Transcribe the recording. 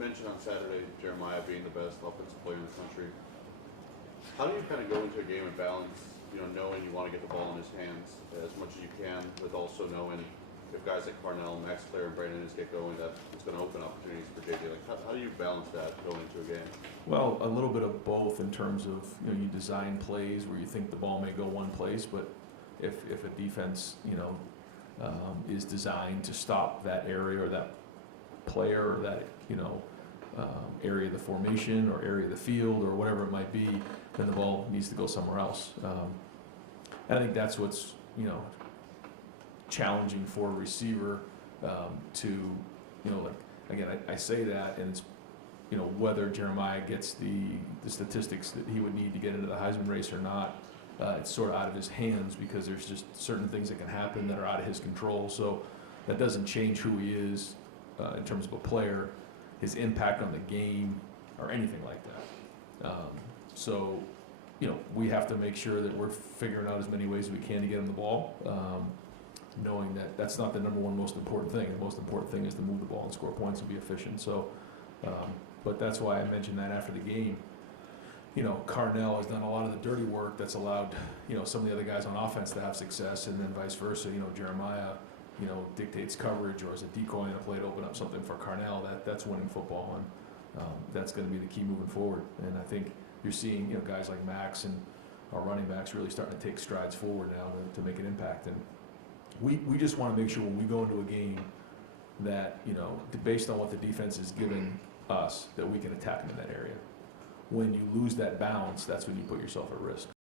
mentioned on Saturday Jeremiah being the best offensive player in the country. How do you kind of go into a game and balance, knowing you want to get the ball in his hands as much as you can, with also knowing if guys like Carnell, Max Clare, and Brandon Inniss get going, that it's going to open opportunities for JJ? Like, how do you balance that going into a game? Well, a little bit of both in terms of, you design plays where you think the ball may go one place, but if a defense, is designed to stop that area or that player or that, area of the formation or area of the field or whatever it might be, then the ball needs to go somewhere else. And I think that's what's, challenging for a receiver to, again, I say that, and it's, whether Jeremiah gets the statistics that he would need to get into the Heisman race or not, it's sort of out of his hands because there's just certain things that can happen that are out of his control. So that doesn't change who he is in terms of a player, his impact on the game, or anything like that. So, we have to make sure that we're figuring out as many ways as we can to get him the ball, knowing that that's not the number one most important thing. The most important thing is to move the ball and score points and be efficient. So, but that's why I mentioned that after the game. Carnell has done a lot of the dirty work that's allowed, some of the other guys on offense to have success, and then vice versa. Jeremiah, dictates coverage or as a decoy in a play to open up something for Carnell. That's winning football, and that's going to be the key moving forward. And I think you're seeing, guys like Max and our running backs really starting to take strides forward now to make an impact. And we just want to make sure when we go into a game that, based on what the defense is giving us, that we can attack them in that area. When you lose that balance, that's when you put yourself at risk.